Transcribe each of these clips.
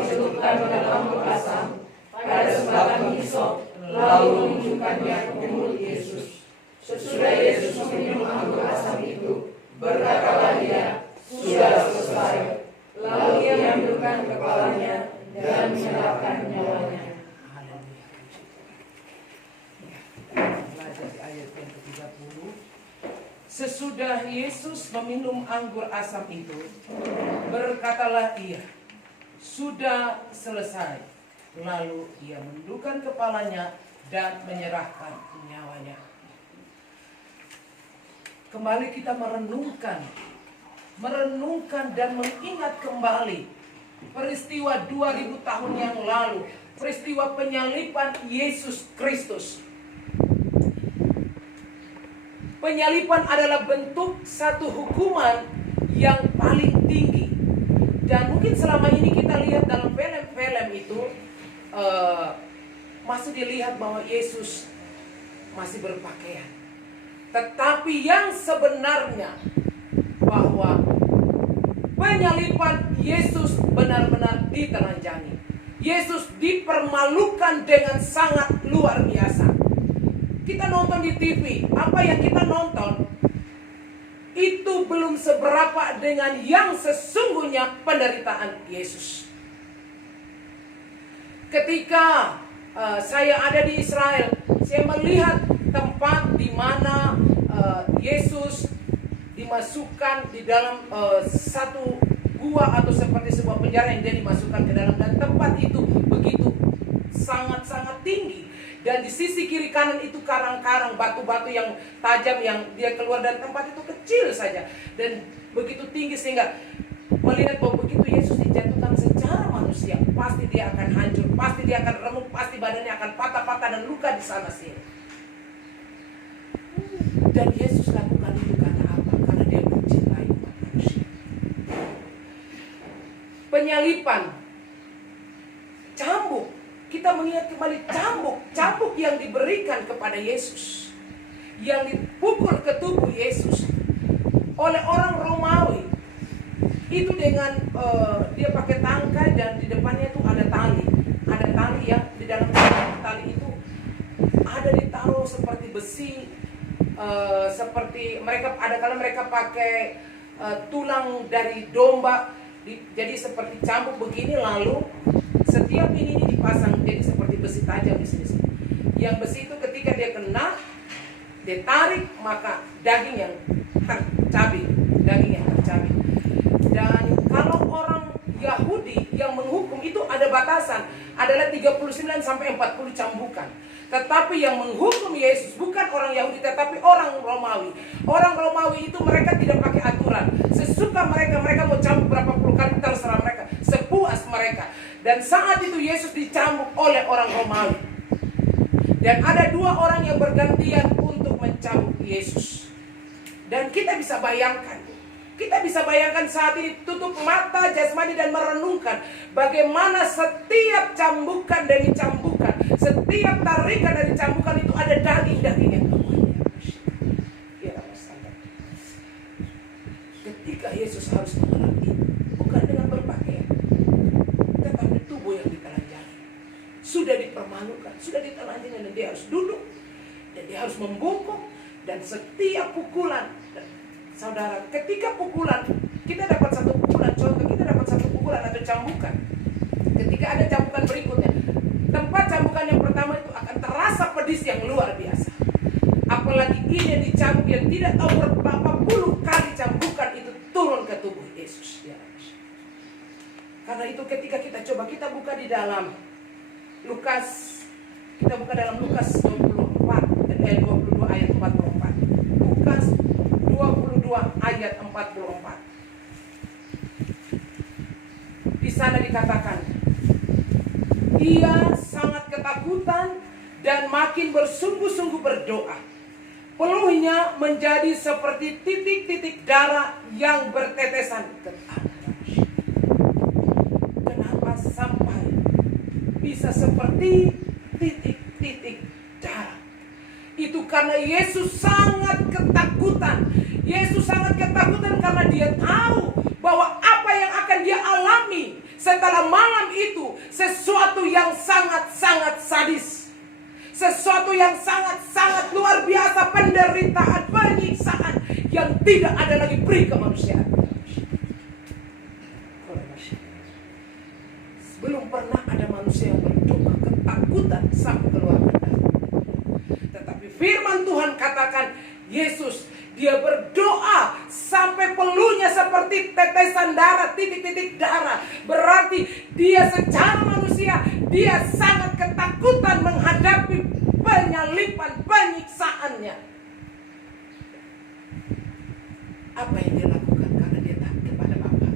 dicelupkan dalam anggur asam pada sebatang hisop, lalu menunjukkannya ke mulut Yesus. Sesudah Yesus meminum anggur asam itu, berkatalah dia, "Sudah selesai." Lalu ia menundukkan kepalanya dan menyerahkan nyawanya. Belajar di ayat yang ke-30. Sesudah Yesus meminum anggur asam itu, berkatalah ia, "Sudah selesai." Lalu ia menundukkan kepalanya dan menyerahkan nyawanya. Kembali kita merenungkan dan mengingat kembali peristiwa 2000 tahun yang lalu, peristiwa penyaliban Yesus Kristus. Penyaliban adalah bentuk satu hukuman yang paling tinggi. Dan mungkin selama ini kita lihat dalam film-film itu masih dilihat bahwa Yesus masih berpakaian. Tetapi yang sebenarnya bahwa penyaliban Yesus benar-benar ditelanjangi. Yesus dipermalukan dengan sangat luar biasa. Kita nonton di TV, apa yang kita nonton itu belum seberapa dengan yang sesungguhnya penderitaan Yesus. Ketika saya ada di Israel, saya melihat tempat di mana Yesus dimasukkan di dalam satu gua atau seperti sebuah penjara yang dia dimasukkan ke dalam, dan tempat itu begitu sangat-sangat tinggi. Dan di sisi kiri kanan itu karang-karang, batu-batu yang tajam yang dia keluar, dan tempat itu kecil saja dan begitu tinggi sehingga melihat bahwa begitu Yesus dijatuhkan secara manusia, pasti dia akan hancur, pasti dia akan remuk, pasti badannya akan patah-patah dan luka di sana sini. Dan Yesus lakukan itu karena apa? Karena dia mencintai umat manusia. Penyaliban, cambuk. Kita mengingat kembali cambuk yang diberikan kepada Yesus, yang dipukul ke tubuh Yesus oleh orang Romawi. Itu dengan dia pakai tangkai dan di depannya itu ada tali yang di dalam tali itu ada ditaruh seperti besi, seperti mereka pakai tulang dari domba, jadi seperti cambuk begini, lalu setiap ini dipasang jadi seperti besi tajam di sini. Yang besi itu ketika dia kena, dia tarik, maka daging yang tercabik. Dan kalau orang Yahudi yang menghukum itu ada batasan, adalah 39 sampai 40 cambukan. Tetapi yang menghukum Yesus bukan orang Yahudi, tetapi orang Romawi. Orang Romawi itu mereka tidak pakai aturan. Sesuka mereka mau cambuk berapa puluh kali terserah mereka, sepuas mereka. Dan saat itu Yesus dicambuk oleh orang Romawi. Dan ada dua orang yang bergantian untuk mencambuk Yesus. Dan kita bisa bayangkan saat ini tutup mata jasmani dan merenungkan bagaimana setiap cambukan demi cambukan, setiap tarikan dari cambukan itu ada daging-daging yang keluar. Ketika Yesus harus mengalami bukan dengan berpakaian, tetapi tubuh yang ditelanjangi, sudah dipermalukan, sudah ditelanjangi, dan dia harus duduk, dan dia harus membungkuk, dan setiap pukulan, saudara, ketika pukulan, kita dapat satu pukulan, contoh kita dapat satu pukulan atau cambukan. Ketika ada cambukan berikutnya, tempat cambukan yang pertama itu akan terasa pedis yang luar biasa. Apalagi ini yang dicambuk yang tidak tahu berapa puluh kali cambukan itu turun ke tubuh Yesus. Ya. Karena itu ketika kita buka di dalam Lukas, kita buka dalam Lukas 22 ayat 44. Lukas 22 ayat 44. Di sana dikatakan, ia sangat ketakutan dan makin bersungguh-sungguh berdoa. Peluhnya menjadi seperti titik-titik darah yang bertetesan ke tanah. Kenapa sampai bisa seperti titik-titik darah? Itu karena Yesus sangat ketakutan. Yesus sangat ketakutan karena dia tahu bahwa apa yang akan dia alami setelah malam itu sesuatu yang sangat-sangat sadis, sesuatu yang sangat-sangat luar biasa, penderitaan, penyiksaan yang tidak ada lagi peri kemanusiaan. Belum pernah ada manusia yang berdoa ketakutan sampai keluar darah. Tetapi firman Tuhan katakan, Yesus dia berdoa sampai peluhnya seperti tetesan darah, titik-titik darah. Berarti dia secara manusia, dia sangat ketakutan menghadapi penyalipan, penyiksaannya. Apa yang dia lakukan? Karena dia taat kepada Bapa.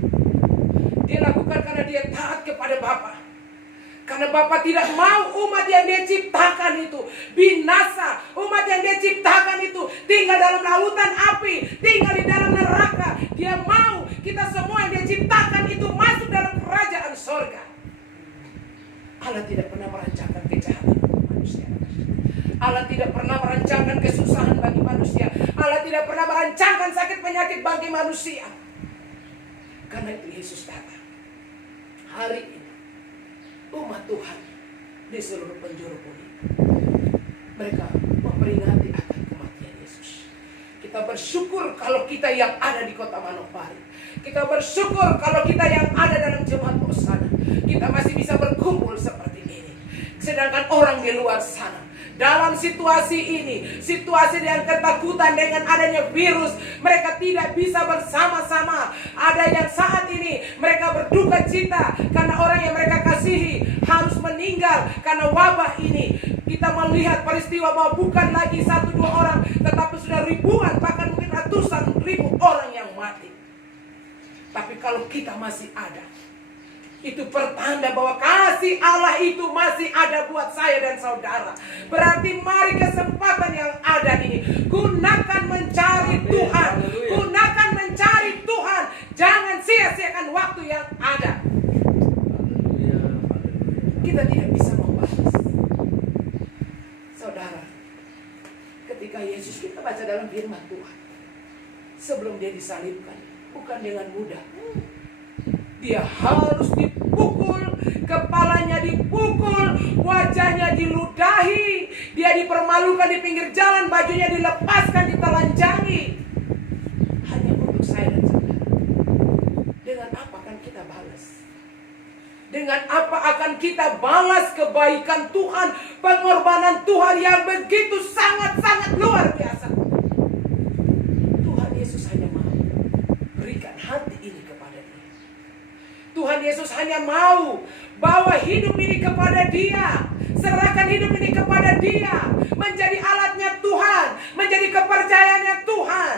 Dia lakukan karena dia taat kepada Bapa. Karena Bapa tidak mau umat yang dia ciptakan itu binasa. Umat yang dia ciptakan itu tinggal dalam lautan api, tinggal di dalam neraka. Dia mau kita semua yang dia ciptakan itu masuk dalam kerajaan sorga. Allah tidak pernah merancangkan kejahatan bagi manusia. Allah tidak pernah merancangkan kesusahan bagi manusia. Allah tidak pernah merancangkan sakit penyakit bagi manusia. Karena itu Yesus datang. Hari ini umat Tuhan di seluruh penjuru bumi, mereka memperingati akan kematian Yesus. Kita bersyukur kalau kita yang ada di kota Manokwari. Kita bersyukur kalau kita yang ada dalam jemaat Hosana, kita masih bisa berkumpul seperti ini. Sedangkan orang di luar sana dalam situasi ini, situasi yang ketakutan dengan adanya virus, mereka tidak bisa bersama-sama. Ada yang saat ini mereka berduka cita karena orang yang mereka kasihi harus meninggal karena wabah ini. Kita melihat peristiwa bahwa bukan lagi 1-2 orang, tetapi sudah ribuan, bahkan mungkin ratusan ribu orang yang mati. Tapi kalau kita masih ada, itu pertanda bahwa kasih Allah itu masih ada buat saya dan saudara. Berarti mari kesempatan yang ada ini gunakan mencari Tuhan. Gunakan mencari Tuhan. Jangan sia-siakan waktu yang ada. Kita tidak bisa membalas. Saudara, ketika Yesus kita baca dalam firman Tuhan, sebelum dia disalibkan, bukan dengan mudah. Dia harus dipukul, kepalanya dipukul, wajahnya diludahi, dia dipermalukan di pinggir jalan, bajunya dilepaskan, ditelanjangi. Hanya untuk saya dan saudara. Dengan apa akan kita balas? Dengan apa akan kita balas kebaikan Tuhan, pengorbanan Tuhan yang begitu sangat-sangat luar biasa? Tuhan Yesus hanya mau berikan hati ini kepada Dia. Tuhan Yesus hanya mau bawa hidup ini kepada Dia. Serahkan hidup ini kepada Dia. Menjadi alatnya Tuhan. Menjadi kepercayaannya Tuhan.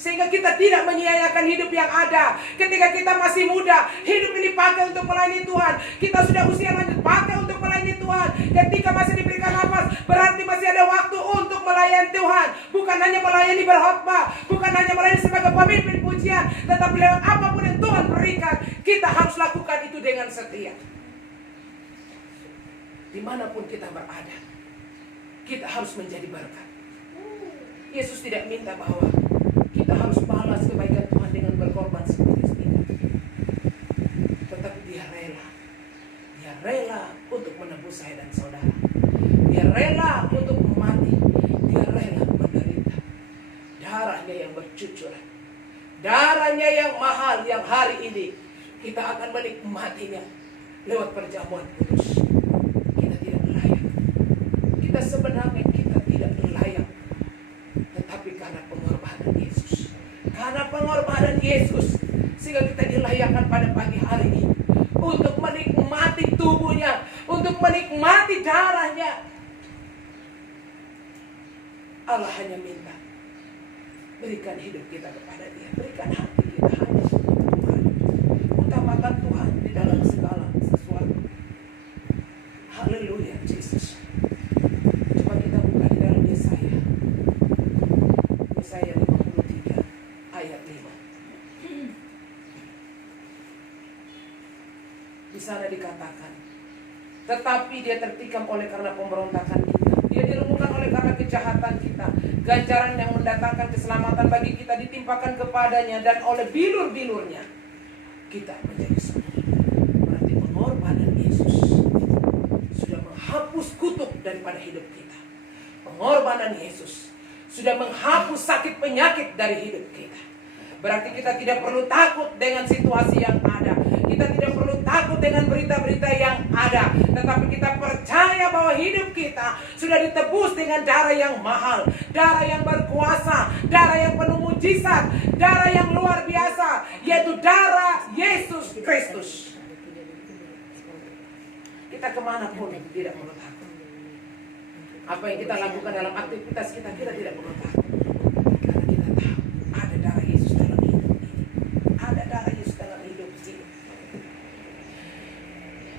Sehingga kita tidak menyia-nyiakan hidup yang ada. Ketika kita masih muda, hidup ini pakai untuk melayani Tuhan. Kita sudah usia lanjut, pakai untuk melayani Tuhan. Ketika masih diberikan nafas, berarti masih ada waktu untuk melayani Tuhan. Bukan hanya melayani berkhotbah, bukan hanya melayani sebagai pemimpin pujian, tetapi lewat apapun yang Tuhan berikan, kita harus lakukan itu dengan setia. Dimanapun kita berada, kita harus menjadi berkat. Yesus tidak minta bahwa kita harus balas kebaikan Tuhan dengan berkorban seperti tidak. Tetapi Dia rela. Dia rela untuk menebus saya dan saudara. Dia rela untuk mati. Dia rela menderita. Darahnya yang bercucuran. Darahnya yang mahal yang hari ini kita akan menikmatinya lewat perjamuan kudus. Kita tidak layak. Kita sebenarnya kita tidak layak. Tetapi karena pengorbanan Yesus. Karena pengorbanan Yesus, sehingga kita dilayakkan pada pagi hari ini untuk menikmati tubuhnya, untuk menikmati darahnya. Allah hanya minta, berikan hidup kita kepada Dia, berikan hati kita hanya untuk Tuhan. Utamakan Tuhan di dalam segala sesuatu. Haleluya, Yesus. Coba kita buka di dalam Yesaya 53 ayat 5. Di sana dikatakan, tetapi Dia tertikam oleh karena pemberontakan kita. Dia diremukkan oleh karena kejahatan kita. Ganjaran yang mendatangkan keselamatan bagi kita ditimpakan kepadanya, dan oleh bilur-bilurnya kita menjadi sembuh. Berarti daripada hidup kita. Pengorbanan Yesus sudah menghapus sakit penyakit dari hidup kita. Berarti kita tidak perlu takut dengan situasi yang ada. Kita tidak perlu takut dengan berita-berita yang ada. Tetapi kita percaya bahwa hidup kita sudah ditebus dengan darah yang mahal, darah yang berkuasa, darah yang penuh mujizat, darah yang luar biasa, yaitu darah Yesus Kristus. Kita kemanapun tidak perlu takut. Apa yang kita lakukan dalam aktivitas kita tidak perlu takut. Karena kita tahu ada darah Yesus dalam hidup ini. Ada darah Yesus dalam hidup ini.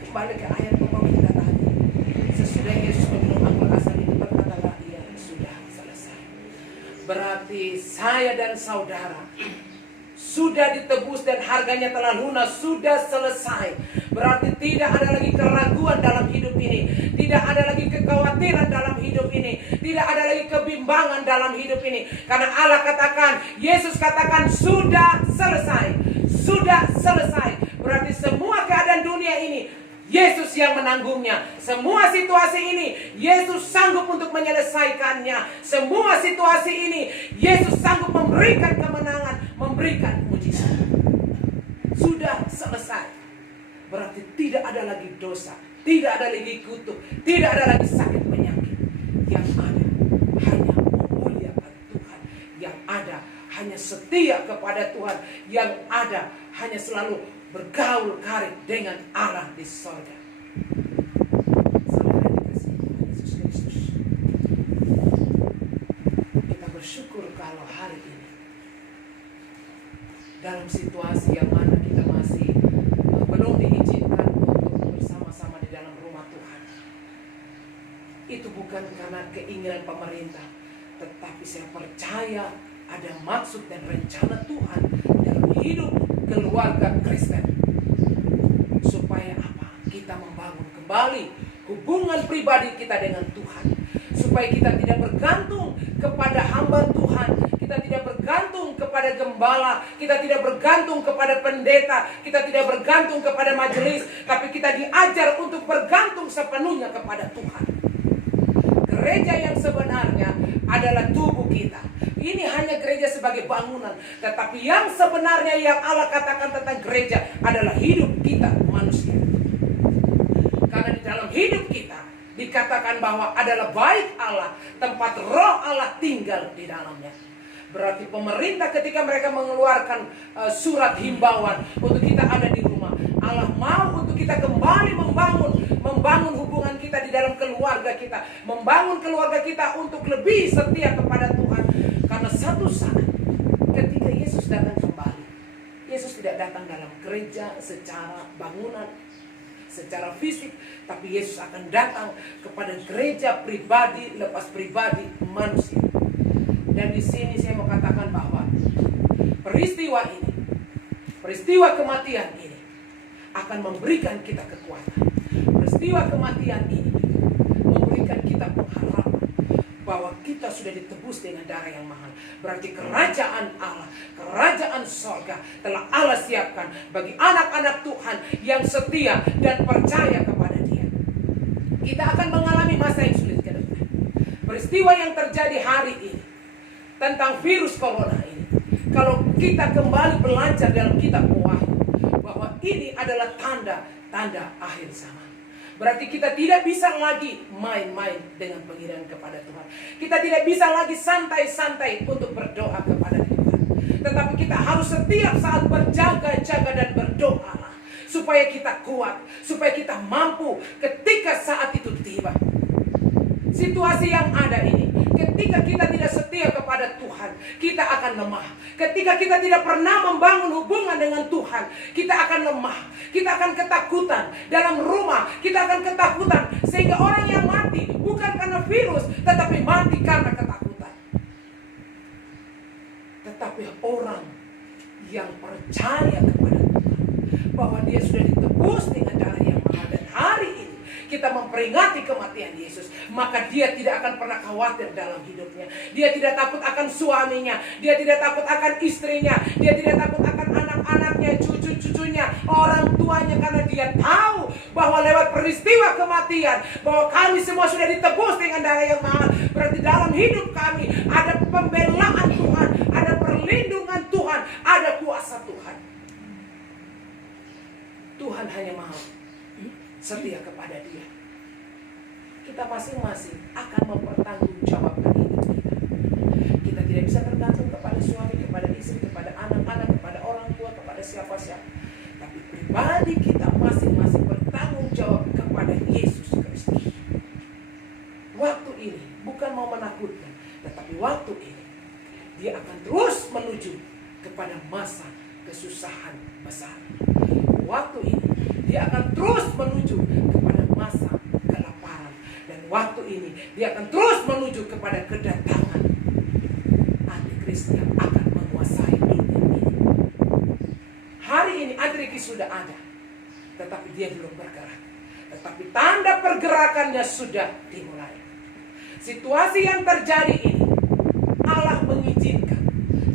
Kembali ke ayat pokok kita tadi. Sesudah Yesus meminum anggur asam itu, berkatalah ia sudah selesai. Berarti saya dan saudara sudah ditebus dan harganya telah lunas, sudah selesai. Berarti tidak ada lagi keraguan dalam hidup ini, tidak ada lagi kekhawatiran dalam hidup ini, tidak ada lagi kebimbangan dalam hidup ini. Karena Allah katakan, Yesus katakan sudah selesai, sudah selesai. Berarti semua keadaan dunia ini Yesus yang menanggungnya. Semua situasi ini Yesus sanggup untuk menyelesaikannya. Semua situasi ini Yesus sanggup memberikan kemenangan, memberikan mujizat. Sudah selesai. Berarti tidak ada lagi dosa, tidak ada lagi kutuk, tidak ada lagi sakit penyakit. Yang ada hanya memuliakan Tuhan. Yang ada hanya setia kepada Tuhan. Yang ada hanya selalu bergaul karib dengan Allah di sorga. Saudara dikasihi Tuhan Yesus Kristus, kita bersyukur kalau hari ini dalam situasi yang mana kita masih belum diizinkan untuk bersama-sama di dalam rumah Tuhan. Itu bukan karena keinginan pemerintah, tetapi saya percaya ada maksud dan rencana Tuhan dalam hidup keluarga Kristen. Supaya apa? Kita membangun kembali hubungan pribadi kita dengan Tuhan. Supaya kita tidak bergantung kepada hamba Tuhan, kita tidak bergantung kepada gembala, kita tidak bergantung kepada pendeta, kita tidak bergantung kepada majelis, tapi kita diajar untuk bergantung sepenuhnya kepada Tuhan. Gereja yang sebenarnya adalah tubuh kita. Ini hanya gereja sebagai bangunan, tetapi yang sebenarnya yang Allah katakan tentang gereja adalah hidup kita manusia. Karena di dalam hidup kita dikatakan bahwa adalah bait Allah, tempat roh Allah tinggal di dalamnya. Berarti pemerintah ketika mereka mengeluarkan surat himbauan untuk kita ada di rumah, Allah mau untuk kita kembali membangun hubungan kita di dalam keluarga kita, membangun keluarga kita untuk lebih setia kepada Tuhan. Karena satu saat ketika Yesus datang kembali, Yesus tidak datang dalam gereja secara bangunan, secara fisik, tapi Yesus akan datang kepada gereja pribadi lepas pribadi manusia. Dan di sini saya mau katakan bahwa peristiwa ini, peristiwa kematian ini akan memberikan kita kekuatan. Peristiwa kematian ini memberikan kita pengharapan bahwa kita sudah ditebus dengan darah yang mahal. Berarti kerajaan Allah, kerajaan sorga telah Allah siapkan bagi anak-anak Tuhan yang setia dan percaya kepada Dia. Kita akan mengalami masa yang sulit ke depan. Peristiwa yang terjadi hari ini tentang virus corona ini, kalau kita kembali belajar dalam kitab Wahyu bahwa ini adalah tanda-tanda akhir zaman. Berarti kita tidak bisa lagi main-main dengan pengiran kepada Tuhan. Kita tidak bisa lagi santai-santai untuk berdoa kepada Tuhan. Tetapi kita harus setiap saat berjaga-jaga dan berdoa supaya kita kuat, supaya kita mampu ketika saat itu tiba. Situasi yang ada ini, ketika kita tidak setia kepada Tuhan, kita akan lemah. Ketika kita tidak pernah membangun hubungan dengan Tuhan, kita akan lemah. Kita akan ketakutan. Dalam rumah, kita akan ketakutan. Sehingga orang yang mati bukan karena virus, tetapi mati karena ketakutan. Tetapi orang yang percaya kepada Tuhan, bahwa dia sudah ditebus dengan darah yang mahal, dan hari ini kita memperingati kematian Yesus, maka dia tidak akan pernah khawatir dalam hidupnya. Dia tidak takut akan suaminya, dia tidak takut akan istrinya, dia tidak takut akan anak-anaknya, cucu-cucunya, orang tuanya, karena dia tahu bahwa lewat peristiwa kematian, bahwa kami semua sudah ditebus dengan darah yang mahal. Berarti dalam hidup kami ada pembelaan Tuhan, ada perlindungan Tuhan, ada kuasa Tuhan. Tuhan hanya mau setia kepada Dia. Kita masing-masing akan mempertanggungjawabkan hidup kita. Kita tidak bisa tergantung kepada suami, kepada istri, kepada anak-anak, kepada orang tua, kepada siapa-siapa. Tapi pribadi kita masing-masing bertanggung jawab kepada Yesus Kristus. Waktu ini bukan mau menakutkan, tetapi waktu ini Dia akan terus menuju kepada masa kesusahan besar. Waktu ini Dia akan terus menuju kepada masa kelaparan. Dan waktu ini Dia akan terus menuju kepada kedatangan Antikris yang akan menguasai dunia ini. Hari ini Antikris sudah ada, tetapi dia belum bergerak. Tetapi tanda pergerakannya sudah dimulai. Situasi yang terjadi ini Allah mengizinkan,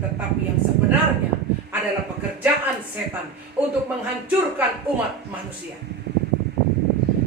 tetapi yang sebenarnya adalah pekerjaan setan untuk menghancurkan umat manusia.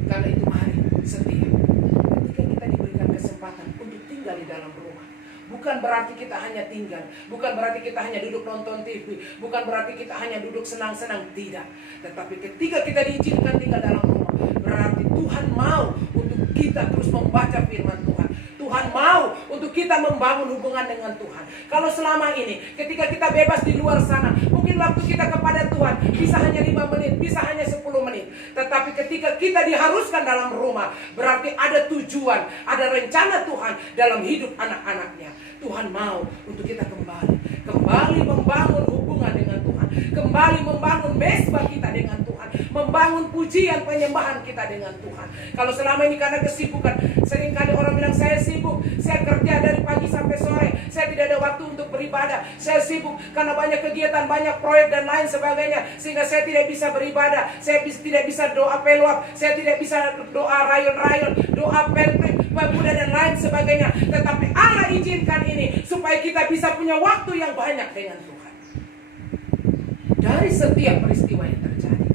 Karena itu mari setia. Ketika kita diberikan kesempatan untuk tinggal di dalam rumah, bukan berarti kita hanya tinggal, bukan berarti kita hanya duduk nonton TV, bukan berarti kita hanya duduk senang-senang, tidak. Tetapi ketika kita diizinkan tinggal dalam rumah, berarti Tuhan mau untuk kita terus membaca firman Tuhan. Tuhan mau untuk kita membangun hubungan dengan Tuhan. Kalau selama ini ketika kita bebas di luar sana, mungkin waktu kita kepada Tuhan bisa hanya 5 menit, bisa hanya 10 menit. Tetapi ketika kita diharuskan dalam rumah, berarti ada tujuan, ada rencana Tuhan dalam hidup anak-anaknya. Tuhan mau untuk kita kembali membangun hubungan dengan Tuhan, kembali membangun mesbah kita dengan Tuhan, membangun pujian penyembahan kita dengan Tuhan. Kalau selama ini karena kesibukan, seringkali orang bilang saya sibuk, saya kerja dari pagi sampai sore, saya tidak ada waktu untuk beribadah, saya sibuk karena banyak kegiatan, banyak proyek dan lain sebagainya, sehingga saya tidak bisa beribadah, saya tidak bisa doa peluap, saya tidak bisa doa rayon-rayon, doa pelprim, pemuda dan lain sebagainya. Tetapi Allah izinkan ini supaya kita bisa punya waktu yang banyak dengan Tuhan. Dari setiap peristiwa yang terjadi,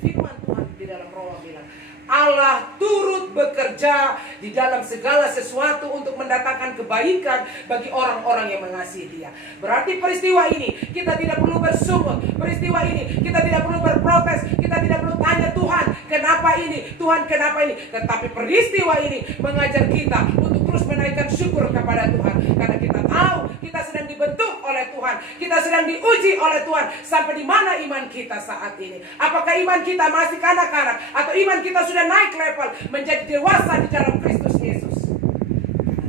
firman Tuhan di dalam Roma bilang, Allah turut bekerja di dalam segala sesuatu untuk mendatangkan kebaikan bagi orang-orang yang mengasihi Dia. Berarti peristiwa ini kita tidak perlu bersungut, peristiwa ini kita tidak perlu berprotes, kita tidak perlu tanya Tuhan kenapa ini, Tuhan kenapa ini. Tetapi peristiwa ini mengajar kita untuk terus menaikkan syukur kepada Tuhan, karena kita tahu kita sedang dibentuk oleh Tuhan, kita sedang diuji oleh Tuhan. Sampai di mana iman kita saat ini? Apakah iman kita masih kanak-kanak, atau iman kita sudah naik level menjadi dewasa di dalam Kristus Yesus?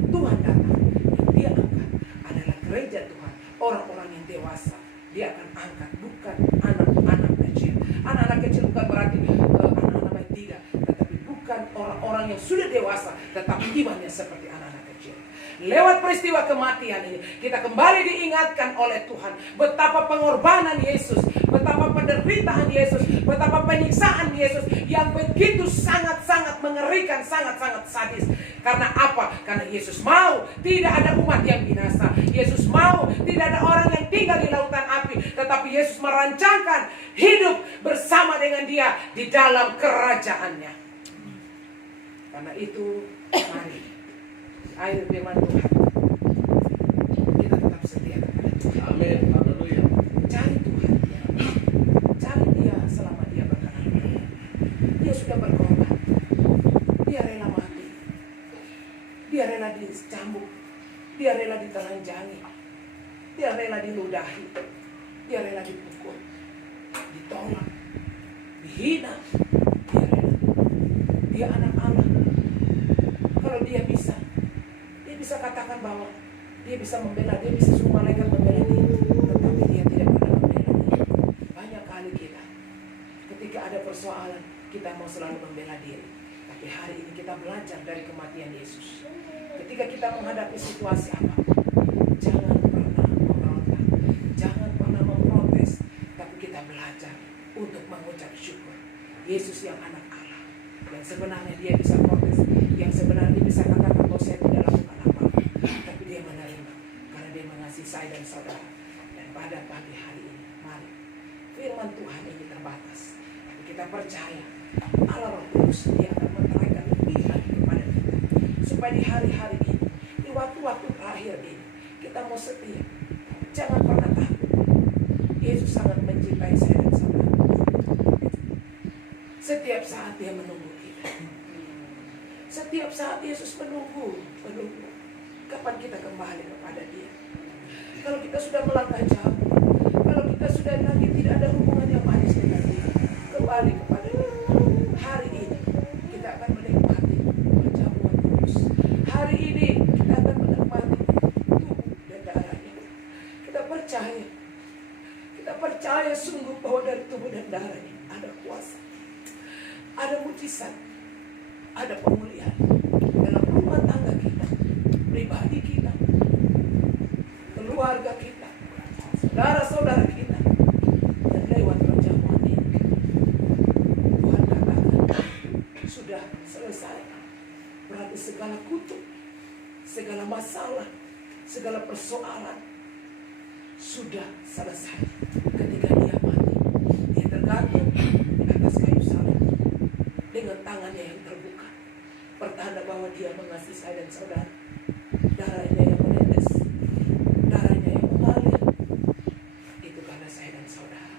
Tuhan datang, Dia angkat adalah gereja Tuhan, orang-orang yang dewasa. Dia akan angkat, bukan anak-anak kecil. Anak-anak kecil bukan berarti anak-anak yang tidak, tetapi bukan orang-orang yang sudah dewasa, tetapi imannya seperti anak-anak kecil. Lewat peristiwa kematian ini, kita kembali diingatkan oleh Tuhan betapa pengorbanan Yesus, betapa penderitaan Yesus, betapa penyiksaan Yesus yang begitu sangat-sangat mengerikan, sangat-sangat sadis. Karena apa? Karena Yesus mau tidak ada umat yang binasa. Yesus mau tidak ada orang yang tinggal di lautan api, tetapi Yesus merancangkan hidup bersama dengan Dia di dalam kerajaannya. Karena itu, mari, ayo firman Tuhan, kita tetap setia kepada Tuhan. Amin. Haleluya. Cari Tuhan, cari Dia selama Dia berkenan. Dia sudah berkorban, Dia rela mati, Dia rela dicambuk, Dia rela ditelanjangi, Dia rela diludahi, Dia rela dipukul, ditolak, dihina. Dia rela. Dia anak Allah. Kalau Dia bisa katakan bahwa Dia bisa membela, Dia bisa suruh malaikat membela Dia, tetapi Dia tidak pernah membela Dia. Banyak kali kita ketika ada persoalan, kita mau selalu membela diri. Tapi hari ini kita belajar dari kematian Yesus. Ketika kita menghadapi situasi apapun, jangan pernah memberontak, jangan pernah memprotes, tapi kita belajar untuk mengucap syukur. Yesus yang anak Allah, yang sebenarnya Dia bisa protes, yang sebenarnya Dia bisa katakan bahwa saya tidak lakukan apa-apa, tapi Dia menerima karena Dia mengasihi saya dan saudara. Dan pada pagi hari ini, mari, firman Tuhan ini terbatas, tapi kita kita percaya Allah Roh Kudus Dia akan menerangkan lebih lagi kepada kita, supaya di hari-hari ini, di waktu-waktu terakhir ini, kita mau setia. Jangan pernah takut. Yesus sangat mencintai saya dan saudara. Setiap saat Dia menunggu kita. Setiap saat Yesus menunggu. Kapan kita kembali kepada Dia? Kalau kita sudah melangkah jauh, kalau kita sudah lagi tidak ada hubungan yang manis dengan Dia, kembali kepada Dia. Hari ini kita akan menikmati perjamuan kudus. Hari ini kita akan menikmati tubuh dan darahnya. Kita percaya sungguh bahwa dari tubuh dan darahnya ada kuasa, ada mujizat, ada pemulihan dalam rumah tangga kita, pribadi kita, keluarga kita, saudara-saudara kita. Dan lewat perjamuan ini Tuhan katakan sudah selesai. Berarti segala kutuk, segala masalah, segala persoalan sudah selesai. Ketika Dia mati, Dia tergantung di atas kayu salib dengan tangannya yang terbuka, pertanda bahwa Dia mengasihi saya dan saudara. Darahnya yang menetes, darahnya yang mengalir, itu karena saya dan saudara.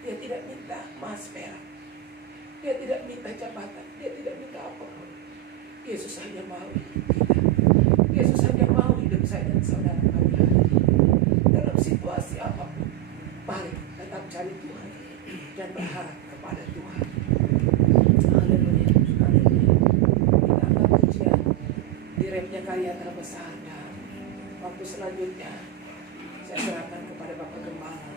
Dia tidak minta emas perak, Dia tidak minta jabatan, Dia tidak minta apapun. Yesus hanya mau hidup kita. Yesus hanya mau hidup saya dan saudara hari-hari. Dalam situasi apapun, mari tetap cari Tuhan dan berharap kepada Tuhan. Haleluya, haleluya. Kita akan pujian di remnya karya terbesar. Dan waktu selanjutnya saya serahkan kepada Bapak Gembala